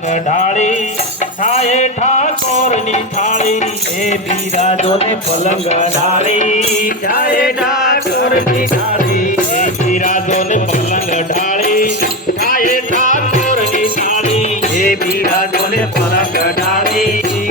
ઢાળી થાય ઠાકોરની થાળી, એ બિરાજો ને પલંગ ઢાળી. થાય ઠાકોરની થાળી, એ બિરાજો ને પલંગ ઢાળી. થાય ઠાકોરની થાળી, એ બિરાજો ને પલંગ ઢાળી.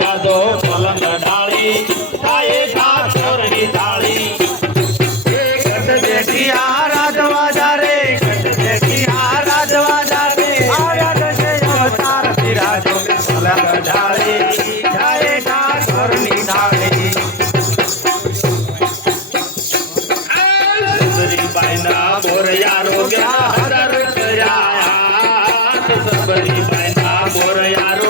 રાજો પલંગ ડાળી ગાયે ગા ચોરની ડાળી ઘટ બેઠી આ રાજવાજા રે ઘટ બેઠી આ રાજવાજા રે આ રાજે અવતાર રાજો પલંગ ડાળી ગાયે ગા ચોરની ડાળી બાયના મોરયા રોગ્યા હરર કર્યા સબરી બાયના મોરયા